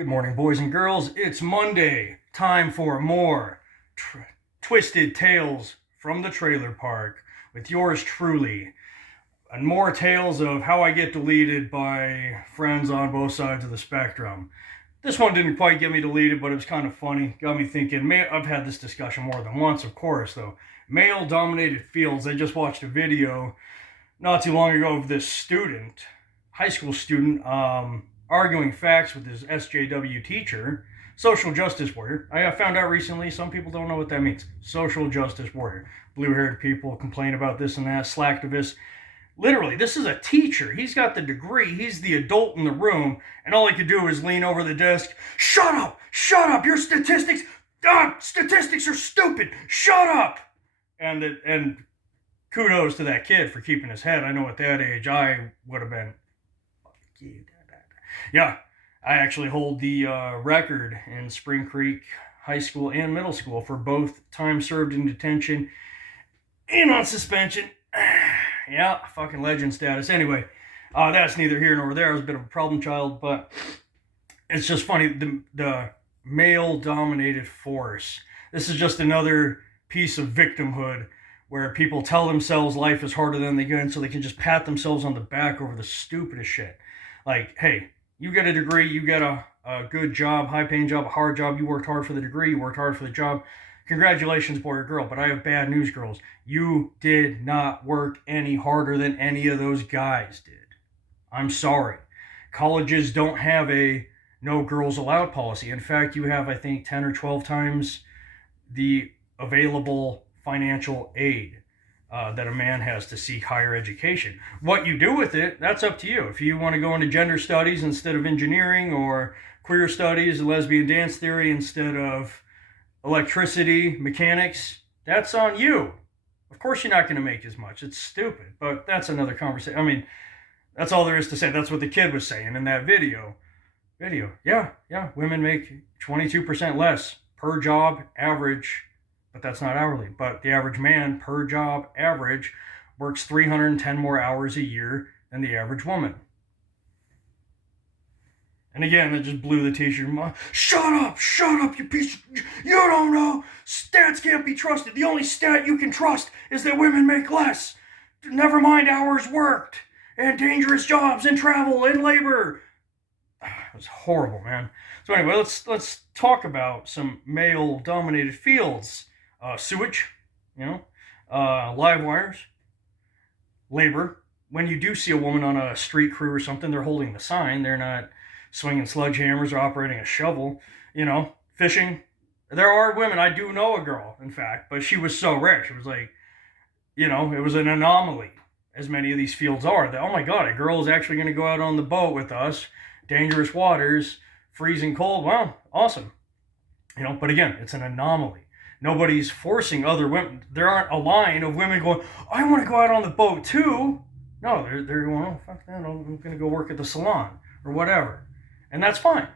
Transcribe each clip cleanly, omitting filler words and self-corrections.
Good morning, boys and girls. It's Monday. Time for more twisted tales from the trailer park with yours truly. And more tales of how I get deleted by friends on both sides of the spectrum. This one didn't quite get me deleted, but it was kind of funny. Got me thinking. I've had this discussion more than once, of course, though. Male dominated fields. I just watched a video not too long ago of this student, high school student, arguing facts with his SJW teacher, social justice warrior. I found out recently some people don't know what that means. Social justice warrior. Blue-haired people complain about this and that, slacktivists. Literally, this is a teacher. He's got the degree. He's the adult in the room, and all he could do is lean over the desk. Shut up! Shut up! Your statistics are stupid! Shut up! And kudos to that kid for keeping his head. I know at that age I would have been. Yeah, I actually hold the record in Spring Creek High School and Middle School for both time served in detention and on suspension. Yeah, fucking legend status. Anyway, that's neither here nor there. I was a bit of a problem child, but it's just funny. The male-dominated force. This is just another piece of victimhood where people tell themselves life is harder than they can, so they can just pat themselves on the back over the stupidest shit. Like, hey, you get a degree, you get a good job, high-paying job, a hard job, you worked hard for the degree, you worked hard for the job. Congratulations, boy or girl, but I have bad news, girls. You did not work any harder than any of those guys did. I'm sorry. Colleges don't have a no girls allowed policy. In fact, you have, I think, 10 or 12 times the available financial aid that a man has to seek higher education. What you do with it, that's up to you. If you want to go into gender studies instead of engineering, or queer studies, lesbian dance theory instead of electricity, mechanics, that's on you. Of course you're not going to make as much. It's stupid, but that's another conversation. I mean, that's all there is to say. That's what the kid was saying in that video. Yeah, women make 22% less per job average, but that's not hourly. But the average man per job average works 310 more hours a year than the average woman. And again, it just blew the teacher. Shut up, you piece of... You don't know. Stats can't be trusted. The only stat you can trust is that women make less. Never mind hours worked, and dangerous jobs, and travel, and labor. It was horrible, man. So anyway, let's talk about some male-dominated fields. Sewage, live wires, labor. When you do see a woman on a street crew or something, they're holding the sign. They're not swinging sledgehammers or operating a shovel. Fishing. There are women. I do know a girl, in fact, but she was so rare. She was like, it was an anomaly, as many of these fields are. That, oh my God, a girl is actually going to go out on the boat with us, dangerous waters, freezing cold. Wow, awesome. But again, it's an anomaly. Nobody's forcing other women. There aren't a line of women going, I want to go out on the boat too. No, they're going, oh, fuck that. I'm going to go work at the salon or whatever. And that's fine.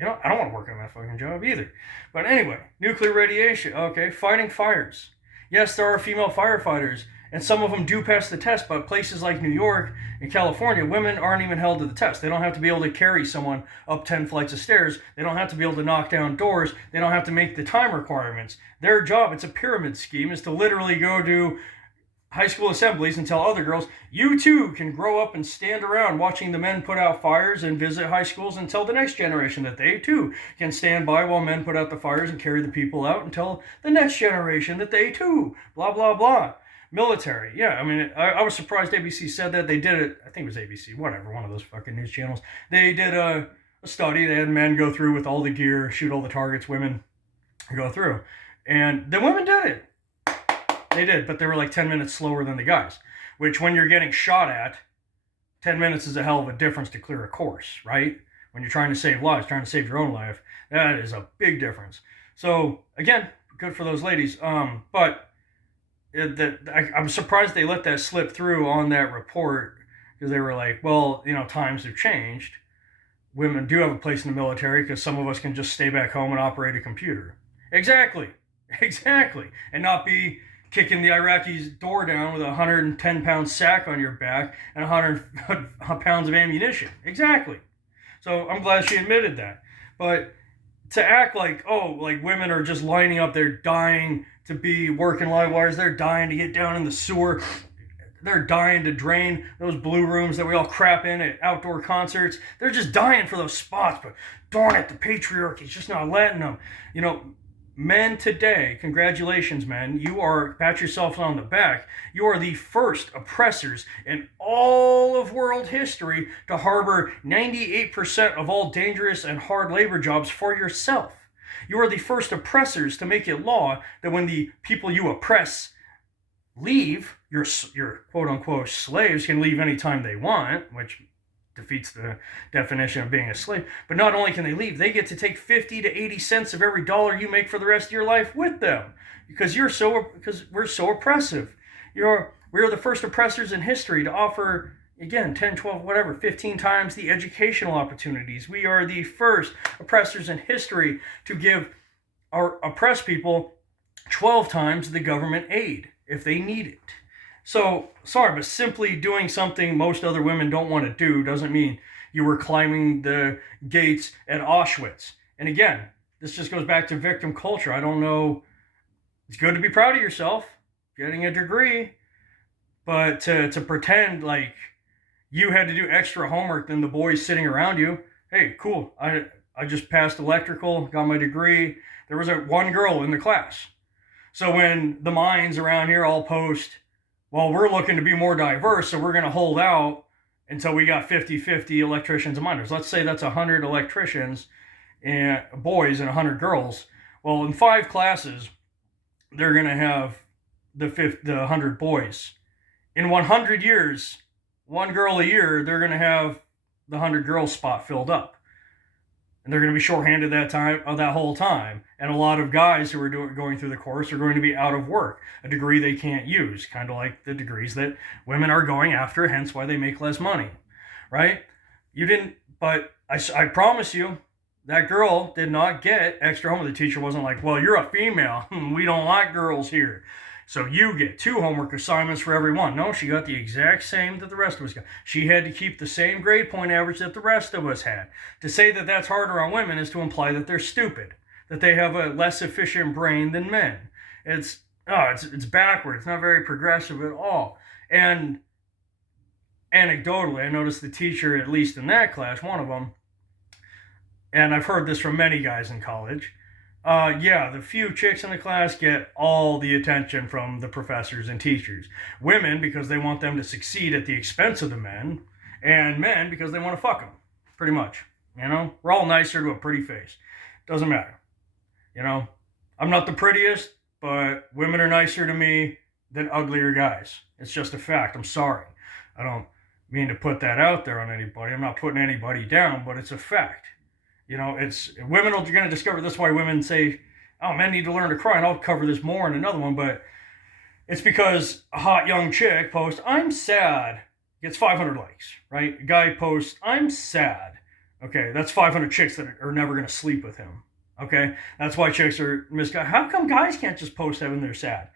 I don't want to work on that fucking job either. But anyway, nuclear radiation. Okay, fighting fires. Yes, there are female firefighters, and some of them do pass the test, but places like New York and California, women aren't even held to the test. They don't have to be able to carry someone up 10 flights of stairs. They don't have to be able to knock down doors. They don't have to make the time requirements. Their job, it's a pyramid scheme, is to literally go to high school assemblies and tell other girls, you too can grow up and stand around watching the men put out fires and visit high schools, and tell the next generation that they too can stand by while men put out the fires and carry the people out, and tell the next generation that they too, blah, blah, blah. Military, yeah, I mean, I was surprised ABC said that. They did it, I think it was ABC, whatever, one of those fucking news channels. They did a study. They had men go through with all the gear, shoot all the targets, women go through. And the women did it. They did, but they were like 10 minutes slower than the guys, which when you're getting shot at, 10 minutes is a hell of a difference to clear a course, right? When you're trying to save lives, trying to save your own life, that is a big difference. So, again, good for those ladies. But I'm surprised they let that slip through on that report, because they were like, well, times have changed. Women do have a place in the military because some of us can just stay back home and operate a computer. Exactly. And not be kicking the Iraqis' door down with a 110-pound sack on your back and 100 pounds of ammunition. Exactly. So I'm glad she admitted that. But to act like, oh, like women are just lining up, they're dying to be working live wires, they're dying to get down in the sewer, they're dying to drain those blue rooms that we all crap in at outdoor concerts. They're just dying for those spots, but darn it, the patriarchy's just not letting them. You know, men today, congratulations, men. You are, pat yourself on the back. You are the first oppressors in all of world history to harbor 98% of all dangerous and hard labor jobs for yourself. You are the first oppressors to make it law that when the people you oppress leave, your quote unquote slaves can leave anytime they want, which defeats the definition of being a slave. But not only can they leave, they get to take 50 to 80 cents of every dollar you make for the rest of your life with them, because we're so oppressive. We're the first oppressors in history to offer, again, 10, 12, whatever, 15 times the educational opportunities. We are the first oppressors in history to give our oppressed people 12 times the government aid if they need it. So, sorry, but simply doing something most other women don't want to do doesn't mean you were climbing the gates at Auschwitz. And again, this just goes back to victim culture. I don't know. It's good to be proud of yourself, getting a degree, but to pretend like you had to do extra homework than the boys sitting around you. Hey, cool. I just passed electrical, got my degree. There was one girl in the class. So when the minds around here all post, well, we're looking to be more diverse, so we're going to hold out until we got 50-50 electricians and miners. Let's say that's 100 electricians and boys and 100 girls. Well, in 5 classes, they're going to have the 100 boys. In 100 years, 1 girl a year, they're going to have the 100 girls spot filled up. And they're going to be shorthanded that whole time. And a lot of guys who are going through the course are going to be out of work, a degree they can't use, kind of like the degrees that women are going after, hence why they make less money, right? But I promise you, that girl did not get extra homework. The teacher wasn't like, well, you're a female. We don't like girls here, so you get 2 homework assignments for every one. No, she got the exact same that the rest of us got. She had to keep the same grade point average that the rest of us had. To say that that's harder on women is to imply that they're stupid, that they have a less efficient brain than men. It's backward. It's not very progressive at all. And anecdotally, I noticed the teacher, at least in that class, one of them, and I've heard this from many guys in college, the few chicks in the class get all the attention from the professors and teachers. Women, because they want them to succeed at the expense of the men, and men, because they want to fuck them, pretty much. You know, we're all nicer to a pretty face. Doesn't matter. You know, I'm not the prettiest, but women are nicer to me than uglier guys. It's just a fact. I'm sorry. I don't mean to put that out there on anybody. I'm not putting anybody down, but it's a fact. You know, women are going to discover. That's why women say, oh, men need to learn to cry. And I'll cover this more in another one, but it's because a hot young chick posts, I'm sad, gets 500 likes, right? A guy posts, I'm sad. Okay, that's 500 chicks that are never going to sleep with him. Okay, that's why chicks are misguided. How come guys can't just post that when they're sad?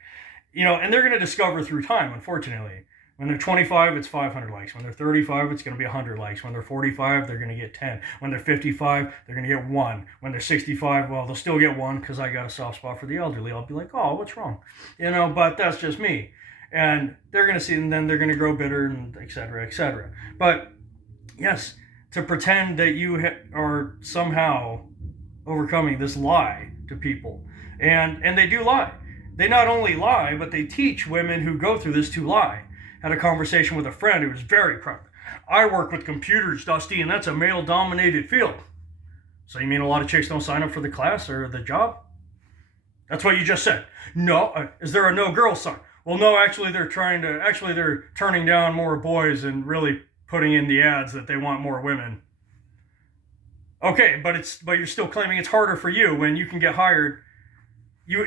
You know, and they're going to discover through time, unfortunately. When they're 25, it's 500 likes. When they're 35, it's going to be 100 likes. When they're 45, they're going to get 10. When they're 55, they're going to get 1. When they're 65, well, they'll still get 1 because I got a soft spot for the elderly. I'll be like, oh, what's wrong? You know, but that's just me. And they're going to see, and then they're going to grow bitter, and et cetera, et cetera. But, yes, to pretend that you are somehow overcoming this lie to people. And they do lie. They not only lie, but they teach women who go through this to lie. Had a conversation with a friend who was very proud. I work with computers, Dusty, and that's a male-dominated field. So you mean a lot of chicks don't sign up for the class or the job? That's what you just said. No, is there a no-girl sign? Well, no, actually they're turning down more boys and really putting in the ads that they want more women. Okay, but you're still claiming it's harder for you when you can get hired. You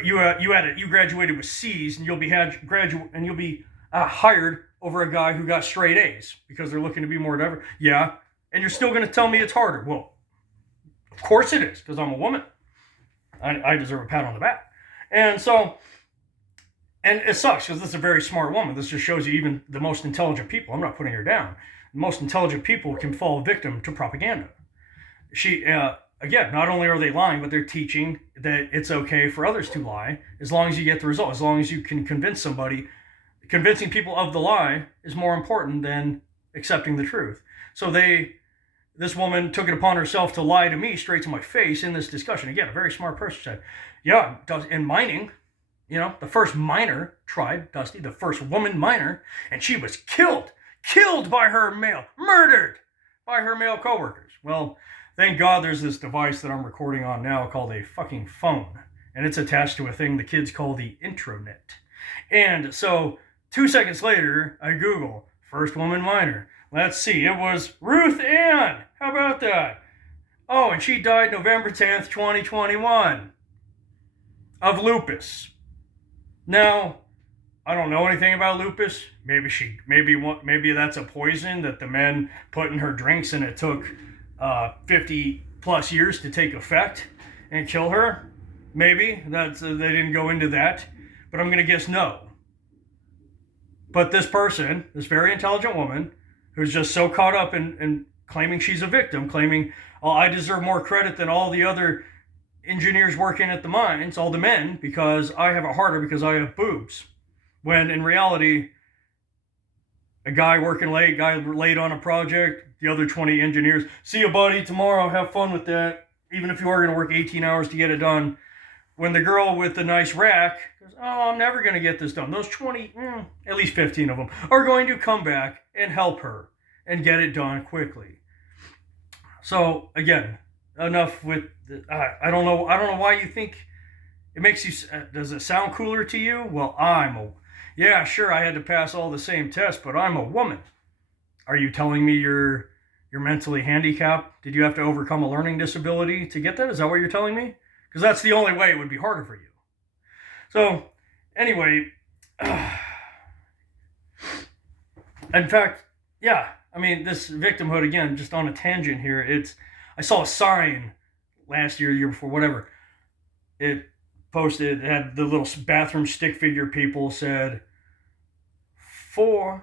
graduated with C's, and you'll be hired over a guy who got straight A's because they're looking to be more diverse. Yeah, and you're still going to tell me it's harder. Well, of course it is, because I'm a woman. I deserve a pat on the back. And so, and it sucks because this is a very smart woman. This just shows you even the most intelligent people, I'm not putting her down, the most intelligent people can fall victim to propaganda. again, not only are they lying, but they're teaching that it's okay for others to lie as long as you get the result, as long as you can convince somebody. Convincing people of the lie is more important than accepting the truth. So this woman took it upon herself to lie to me straight to my face in this discussion. Again, a very smart person said, yeah, in mining, the first miner tribe, Dusty, the first woman miner, and she was killed by murdered by her male coworkers. Well, thank God there's this device that I'm recording on now called a fucking phone, and it's attached to a thing the kids call the intranet. And so 2 seconds later, I Google first woman miner. Let's see, it was Ruth Ann. How about that? Oh, and she died November 10th, 2021 of lupus. Now, I don't know anything about lupus. Maybe that's a poison that the men put in her drinks and it took 50 plus years to take effect and kill her. Maybe they didn't go into that, but I'm going to guess no. But this person, this very intelligent woman, who's just so caught up in claiming she's a victim, claiming, oh, I deserve more credit than all the other engineers working at the mines, all the men, because I have it harder because I have boobs. When in reality, a guy working late, on a project, the other 20 engineers, see you buddy tomorrow, have fun with that, even if you are going to work 18 hours to get it done. When the girl with the nice rack goes, oh, I'm never going to get this done. Those 20, at least 15 of them, are going to come back and help her and get it done quickly. So, again, enough with, I don't know why you think it makes you, does it sound cooler to you? Well, yeah, sure, I had to pass all the same tests, but I'm a woman. Are you telling me you're mentally handicapped? Did you have to overcome a learning disability to get that? Is that what you're telling me? Because that's the only way it would be harder for you. So, anyway, in fact, yeah, I mean, this victimhood, again, just on a tangent here, I saw a sign last year, year before, whatever. It had the little bathroom stick figure people said, I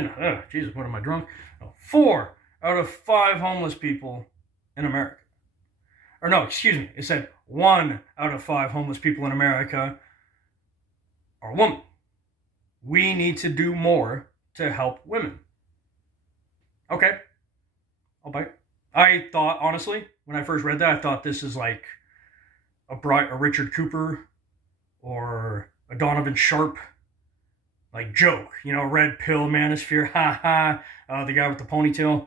know, Jesus, what am I drunk? No, 4 out of 5 homeless people in America. Or no, excuse me, it said 1 out of 5 homeless people in America are women. We need to do more to help women. Okay, I'll bite. I thought, honestly, when I first read that, I thought this is like a Richard Cooper or a Donovan Sharp like joke, red pill manosphere, the guy with the ponytail,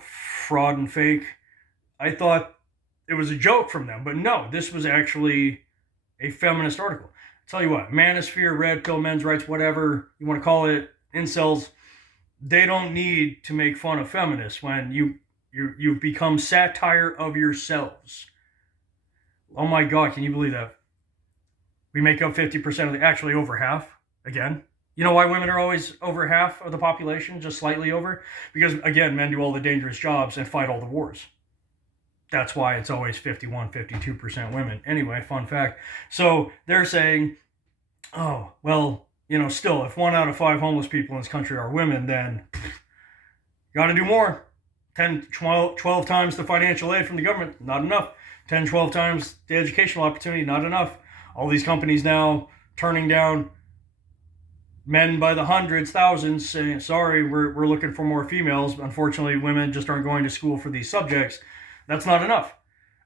fraud and fake. I thought it was a joke from them, but no, this was actually a feminist article. I'll tell you what, manosphere, red pill, men's rights, whatever you want to call it, incels, they don't need to make fun of feminists when you've become satire of yourselves. Oh my God, can you believe that? We make up 50% actually over half, again. You know why women are always over half of the population, just slightly over? Because, again, men do all the dangerous jobs and fight all the wars. That's why it's always 51, 52% women. Anyway, fun fact. So they're saying, oh, well, still, if 1 out of 5 homeless people in this country are women, then you got to do more. 10, 12 times the financial aid from the government, not enough. 10, 12 times the educational opportunity, not enough. All these companies now turning down men by the hundreds, thousands, saying, sorry, we're looking for more females. Unfortunately, women just aren't going to school for these subjects. That's not enough.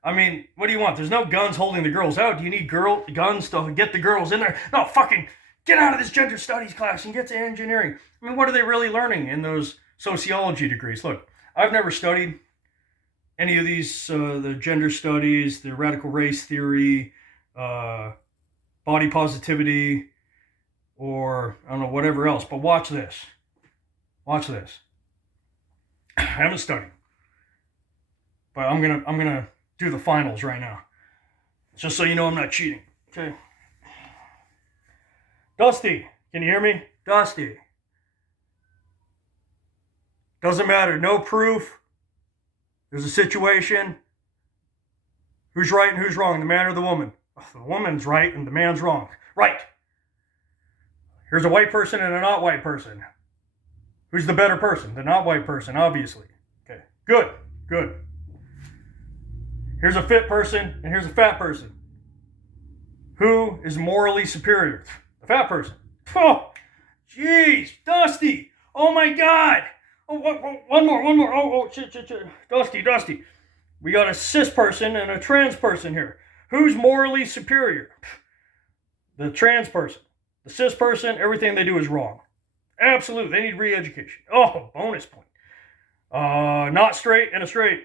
I mean, what do you want? There's no guns holding the girls out. Do you need guns to get the girls in there? No, fucking get out of this gender studies class and get to engineering. I mean, what are they really learning in those sociology degrees? Look, I've never studied any of these, the gender studies, the radical race theory, body positivity, or I don't know, whatever else. But watch this. Watch this. I haven't studied, but I'm gonna do the finals right now, just so you know I'm not cheating. Okay. Dusty, can you hear me? Dusty. Doesn't matter. No proof. There's a situation. Who's right and who's wrong? The man or the woman? The woman's right and the man's wrong. Right. Here's a white person and a not white person. Who's the better person? The not white person, obviously. Okay. Good. Here's a fit person, and here's a fat person. Who is morally superior? The fat person. Oh, jeez, Dusty. Oh my God. Oh, one more. Oh, shit. Dusty. We got a cis person and a trans person here. Who's morally superior? The trans person. The cis person, everything they do is wrong. Absolutely, they need re-education. Oh, bonus point. Not straight and a straight.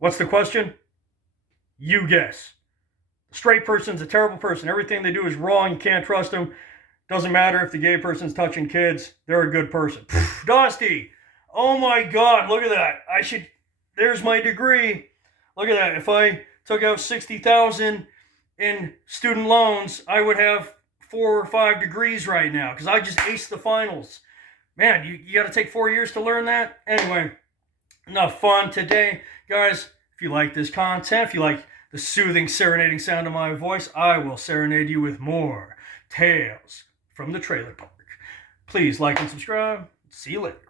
What's the question? You guess. The straight person's a terrible person. Everything they do is wrong. You can't trust them. Doesn't matter if the gay person's touching kids. They're a good person. Dusty. Oh my God, look at that. There's my degree. Look at that. If I took out $60,000 in student loans, I would have 4 or 5 degrees right now because I just aced the finals. Man, you got to take 4 years to learn that? Anyway, enough fun today. Guys, if you like this content, if you like the soothing, serenading sound of my voice, I will serenade you with more tales from the trailer park. Please like and subscribe. See you later.